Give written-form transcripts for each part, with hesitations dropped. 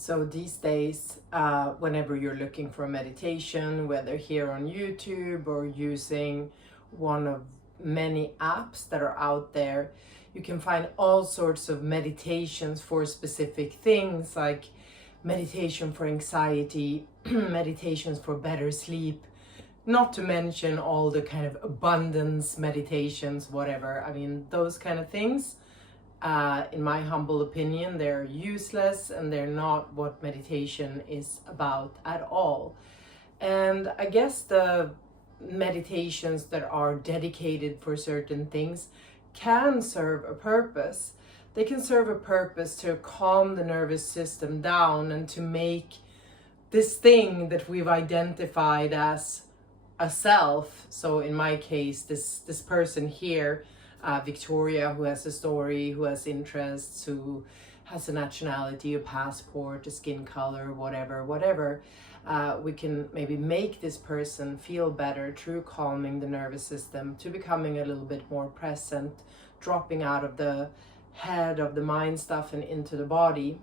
So these days, whenever you're looking for a meditation, whether here on YouTube or using one of many apps that are out there, you can find all sorts of meditations for specific things, like meditation for anxiety, meditations for better sleep, not to mention all the kind of abundance meditations, whatever. I mean, those kind of things. In my humble opinion, they're useless and they're not what meditation is about at all. And I guess the meditations that are dedicated for certain things can serve a purpose. They can serve a purpose to calm the nervous system down and to make this thing that we've identified as a self. So in my case, this person here, Victoria, who has a story, who has interests, who has a nationality, a passport, a skin color, whatever. We can maybe make this person feel better through calming the nervous system, to becoming a little bit more present, dropping out of the head of the mind stuff and into the body.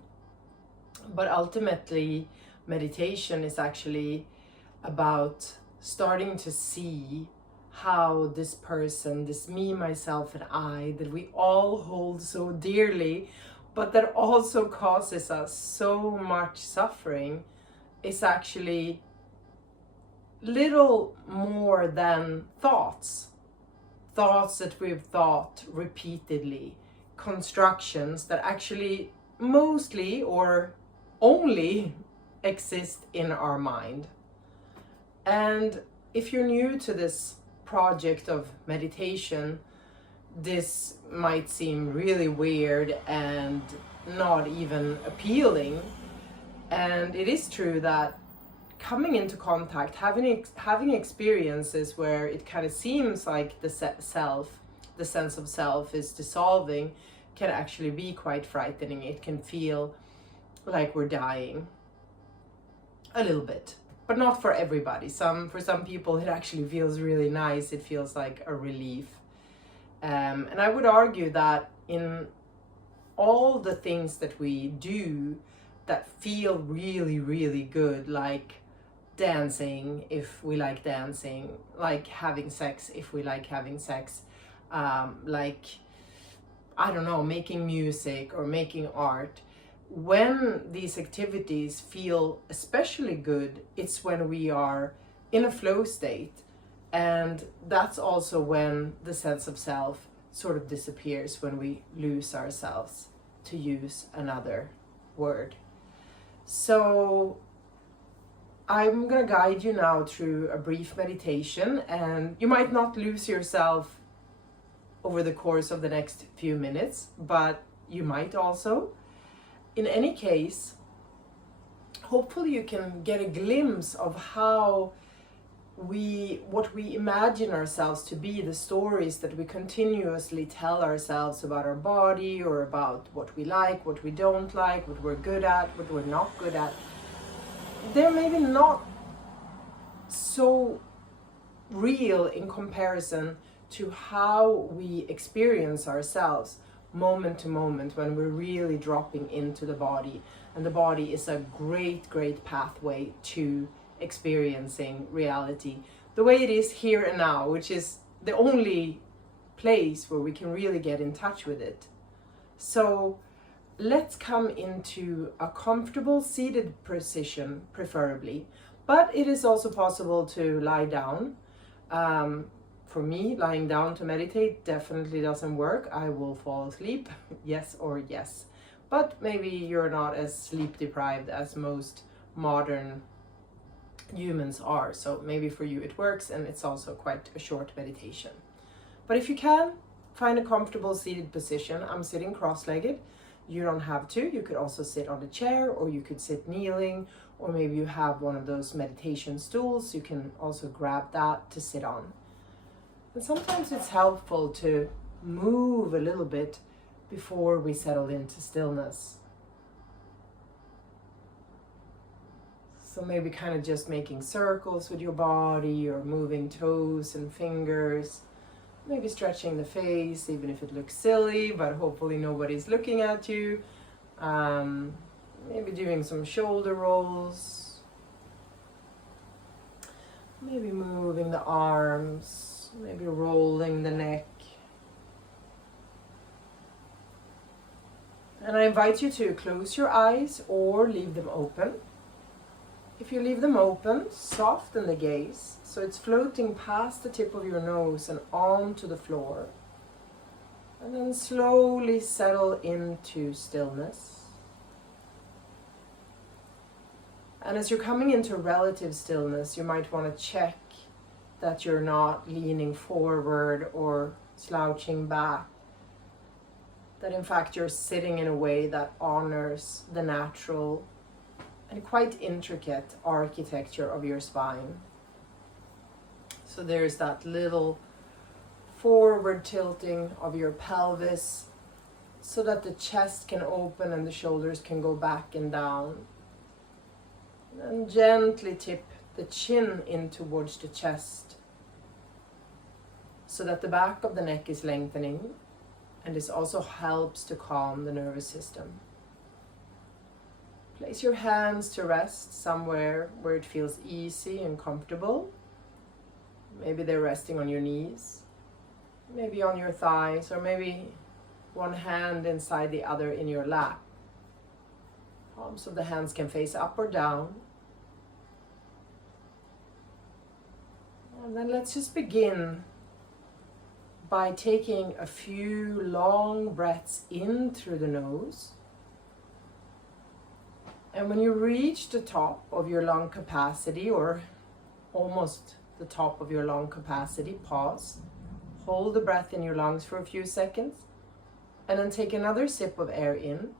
But ultimately, meditation is actually about starting to see how this person, this me, myself, and I, that we all hold so dearly, but that also causes us so much suffering, is actually little more than thoughts. Thoughts that we've thought repeatedly, constructions that actually mostly or only exist in our mind. And if you're new to this project of meditation, this might seem really weird and not even appealing. And it is true that coming into contact, having experiences where it kind of seems like the sense of self is dissolving, can actually be quite frightening. It can feel like we're dying a little bit. But not for everybody. For some people, it actually feels really nice. It feels like a relief. And I would argue that in all the things that we do that feel really, really good, like dancing, if we like dancing, like having sex, if we like having sex, like, I don't know, making music or making art, when these activities feel especially good, it's when we are in a flow state. And that's also when the sense of self sort of disappears, when we lose ourselves, to use another word. So I'm gonna guide you now through a brief meditation, and you might not lose yourself over the course of the next few minutes, but you might also. In any case, hopefully you can get a glimpse of how what we imagine ourselves to be, the stories that we continuously tell ourselves about our body, or about what we like, what we don't like, what we're good at, what we're not good at. They're maybe not so real in comparison to how we experience ourselves moment to moment, when we're really dropping into the body. And the body is a great pathway to experiencing reality the way it is here and now, which is the only place where we can really get in touch with it. So let's come into a comfortable seated position, preferably, but it is also possible to lie down. For me, lying down to meditate definitely doesn't work. I will fall asleep, yes or yes. But maybe you're not as sleep deprived as most modern humans are. So maybe for you it works, and it's also quite a short meditation. But if you can, find a comfortable seated position. I'm sitting cross-legged. You don't have to. You could also sit on a chair, or you could sit kneeling, or maybe you have one of those meditation stools. You can also grab that to sit on. And sometimes it's helpful to move a little bit before we settle into stillness. So maybe kind of just making circles with your body, or moving toes and fingers. Maybe stretching the face, even if it looks silly, but hopefully nobody's looking at you. Maybe doing some shoulder rolls. Maybe moving the arms, maybe rolling the neck. And I invite you to close your eyes or leave them open. If you leave them open, soften the gaze so it's floating past the tip of your nose and onto the floor. And then slowly settle into stillness. And as you're coming into relative stillness, you might want to check that you're not leaning forward or slouching back. That in fact you're sitting in a way that honors the natural and quite intricate architecture of your spine. So there's that little forward tilting of your pelvis so that the chest can open and the shoulders can go back and down. And gently tip the chin in towards the chest so that the back of the neck is lengthening, and this also helps to calm the nervous system. Place your hands to rest somewhere where it feels easy and comfortable. Maybe they're resting on your knees, maybe on your thighs, or maybe one hand inside the other in your lap. Palms of the hands can face up or down. And then let's just begin by taking a few long breaths in through the nose. And when you reach the top of your lung capacity, or almost the top of your lung capacity, pause. Hold the breath in your lungs for a few seconds. And then take another sip of air in.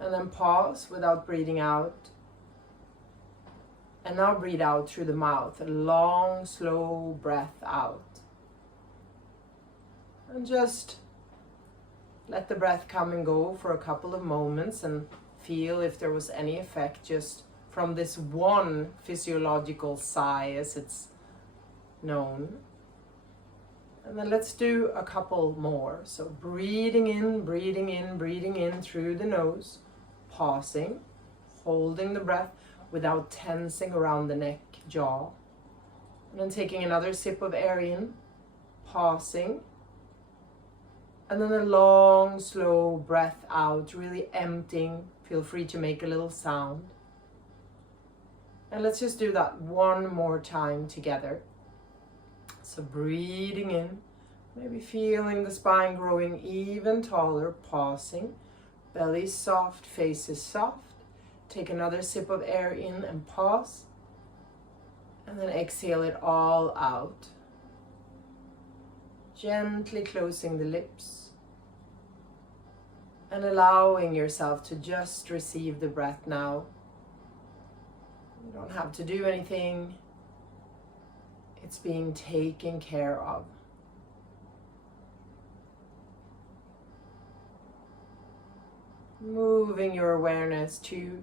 And then pause without breathing out. And now breathe out through the mouth, a long, slow breath out. And just let the breath come and go for a couple of moments and feel if there was any effect just from this one physiological sigh as it's known. And then let's do a couple more. So breathing in, breathing in, breathing in through the nose, pausing, holding the breath without tensing around the neck, jaw. And then taking another sip of air in, pausing. And then a long, slow breath out, really emptying. Feel free to make a little sound. And let's just do that one more time together. So breathing in, maybe feeling the spine growing even taller, pausing. Belly soft, face is soft. Take another sip of air in and pause. And then exhale it all out. Gently closing the lips. And allowing yourself to just receive the breath now. You don't have to do anything. It's being taken care of. Moving your awareness to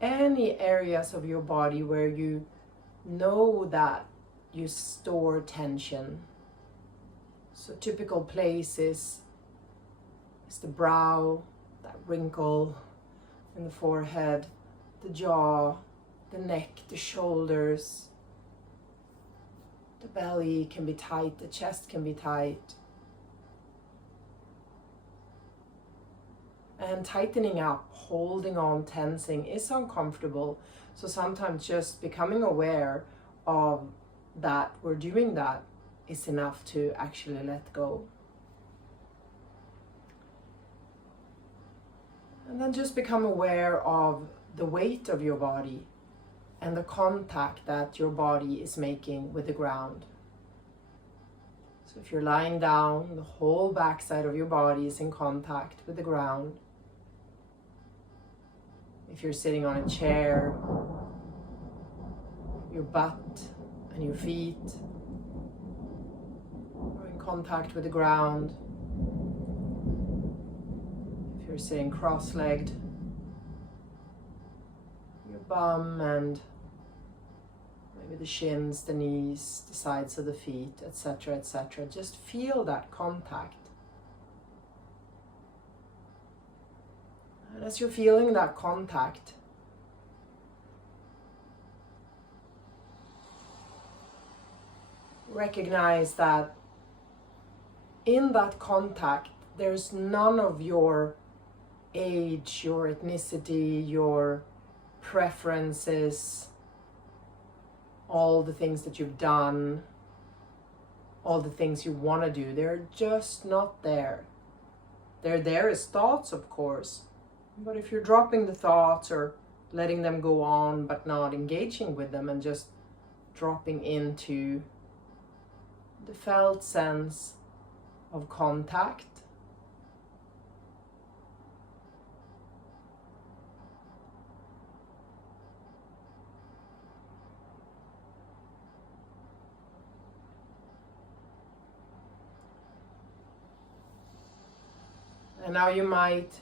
any areas of your body where you know that you store tension. So typical places is the brow, that wrinkle in the forehead, the jaw, the neck, the shoulders. The belly can be tight, the chest can be tight. And tightening up, holding on, tensing is uncomfortable. So sometimes just becoming aware of that we're doing that is enough to actually let go. And then just become aware of the weight of your body and the contact that your body is making with the ground. So if you're lying down, the whole backside of your body is in contact with the ground. If you're sitting on a chair, your butt and your feet are in contact with the ground. If you're sitting cross-legged, your bum and maybe the shins, the knees, the sides of the feet, etc., etc. Just feel that contact. And as you're feeling that contact, recognize that in that contact, there's none of your age, your ethnicity, your preferences, all the things that you've done, all the things you want to do. They're just not there. They're there as thoughts, of course, but if you're dropping the thoughts or letting them go on but not engaging with them and just dropping into the felt sense of contact, and now you might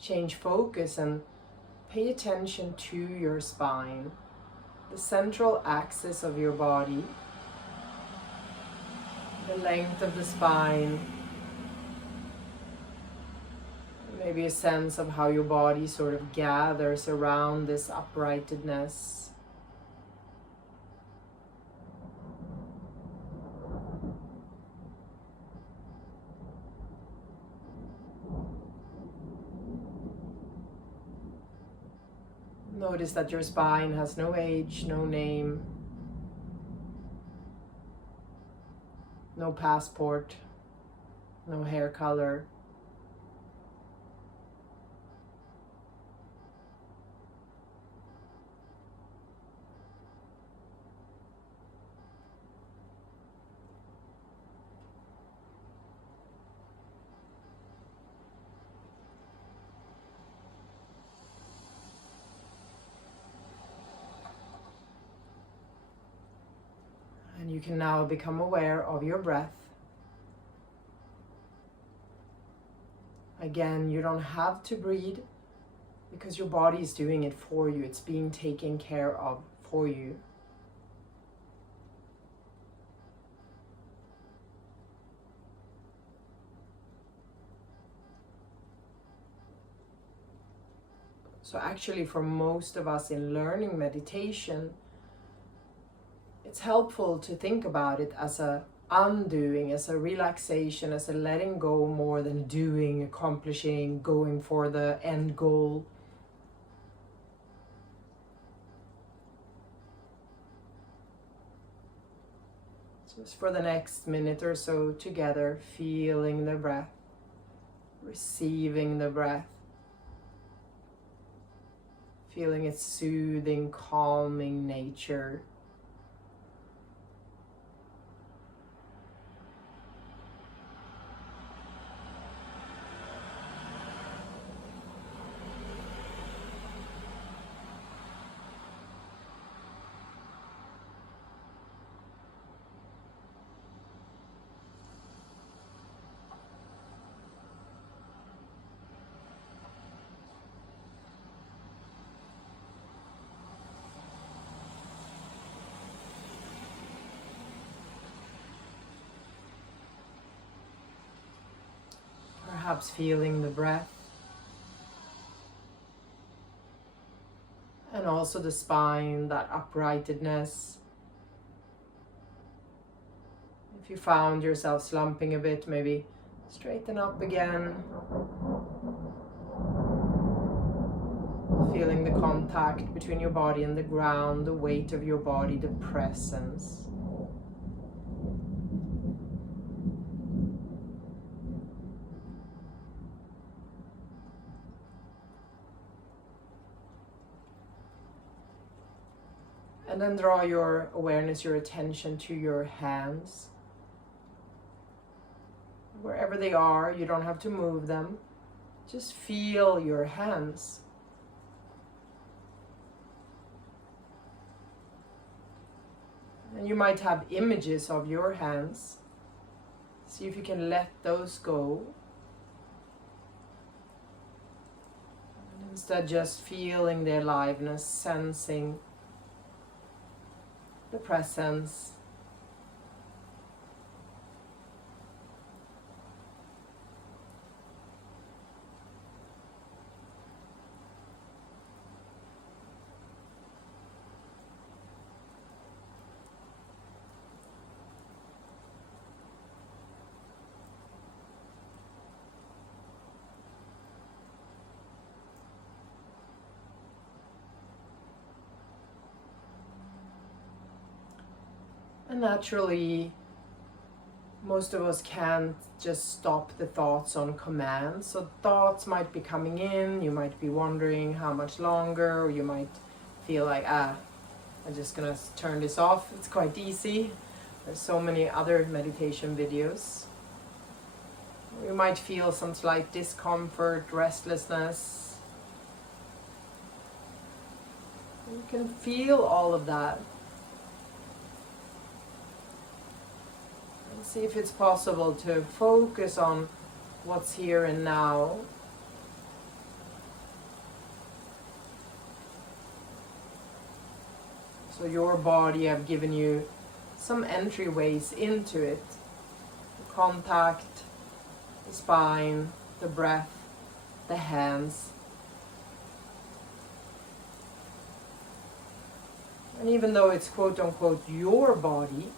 change focus and pay attention to your spine, the central axis of your body, the length of the spine, maybe a sense of how your body sort of gathers around this uprightedness. Notice that your spine has no age, no name, no passport, no hair color. And you can now become aware of your breath. Again, you don't have to breathe because your body is doing it for you. It's being taken care of for you. So actually, for most of us in learning meditation, it's helpful to think about it as a undoing, as a relaxation, as a letting go more than doing, accomplishing, going for the end goal. Just for the next minute or so together, feeling the breath, receiving the breath, feeling its soothing, calming nature. Perhaps feeling the breath and also the spine, that uprightedness. If you found yourself slumping a bit, maybe straighten up again. Feeling the contact between your body and the ground, the weight of your body, the presence. And then draw your awareness, your attention to your hands. Wherever they are, you don't have to move them. Just feel your hands. And you might have images of your hands. See if you can let those go. And instead just feeling the aliveness, sensing the presence. naturally, most of us can't just stop the thoughts on command. So thoughts might be coming in, you might be wondering how much longer, or you might feel like, I'm just gonna turn this off. It's quite easy. There's so many other meditation videos. You might feel some slight discomfort, restlessness. You can feel all of that. And see if it's possible to focus on what's here and now. So your body, I've given you some entryways into it. The contact, the spine, the breath, the hands. And even though it's quote unquote your body,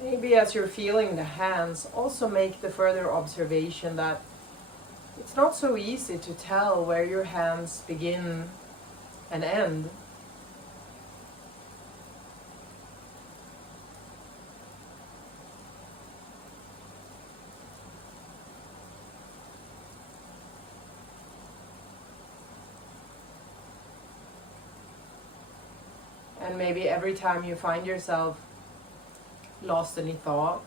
maybe as you're feeling the hands, also make the further observation that it's not so easy to tell where your hands begin and end. And maybe every time you find yourself lost any thought,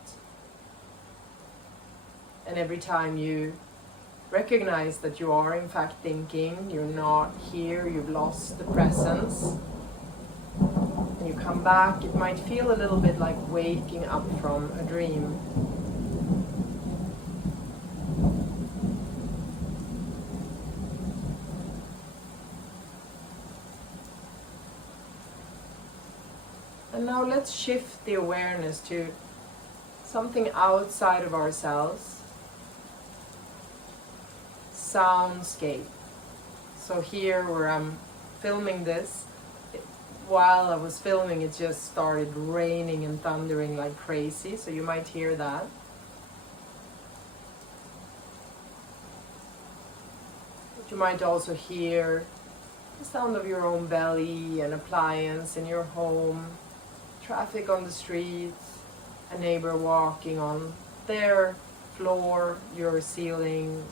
and every time you recognize that you are in fact thinking, you're not here, you've lost the presence, and you come back, it might feel a little bit like waking up from a dream. And now let's shift the awareness to something outside of ourselves. Soundscape. So here where I'm filming this, while I was filming it just started raining and thundering like crazy, so you might hear that. But you might also hear the sound of your own belly, an appliance in your home, traffic on the streets, a neighbor walking on their floor, your ceiling.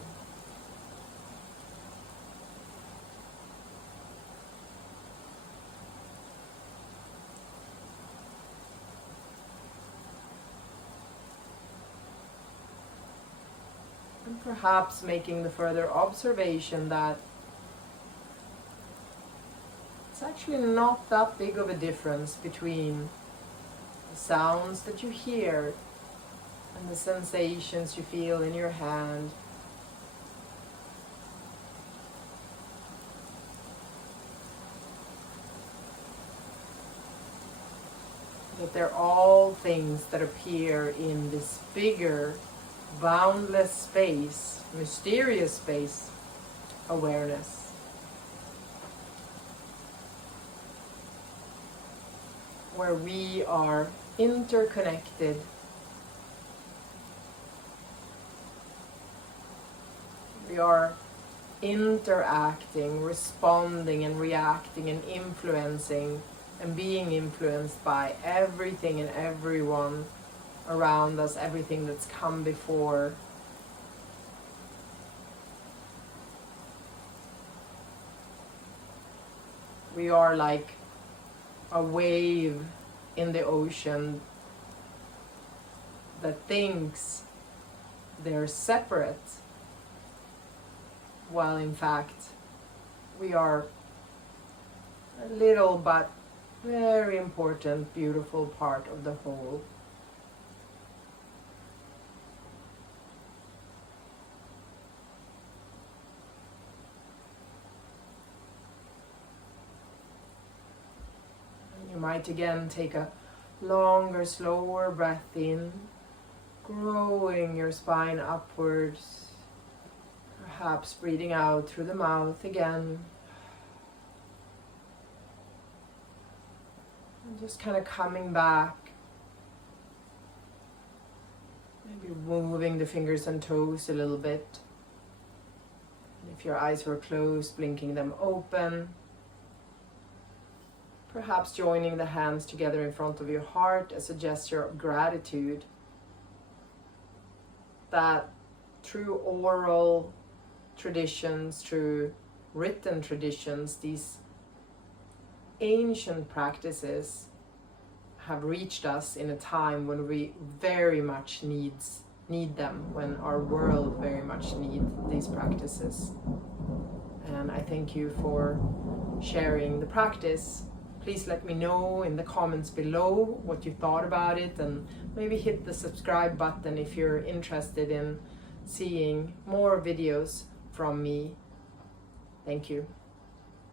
And perhaps making the further observation that it's actually not that big of a difference between the sounds that you hear and the sensations you feel in your hand. That they're all things that appear in this bigger, boundless space, mysterious space, awareness. Where we are interconnected. We are interacting, responding and reacting and influencing and being influenced by everything and everyone around us, everything that's come before. We are like a wave in the ocean that thinks they're separate, while in fact we are a little but very important, beautiful part of the whole. You might again take a longer, slower breath in, growing your spine upwards, perhaps breathing out through the mouth again. And just kind of coming back, maybe moving the fingers and toes a little bit. And if your eyes were closed, blinking them open. Perhaps joining the hands together in front of your heart as a gesture of gratitude that through oral traditions, through written traditions, these ancient practices have reached us in a time when we very much need them, when our world very much needs these practices. And I thank you for sharing the practice. Please let me know in the comments below what you thought about it, and maybe hit the subscribe button if you're interested in seeing more videos from me. Thank you.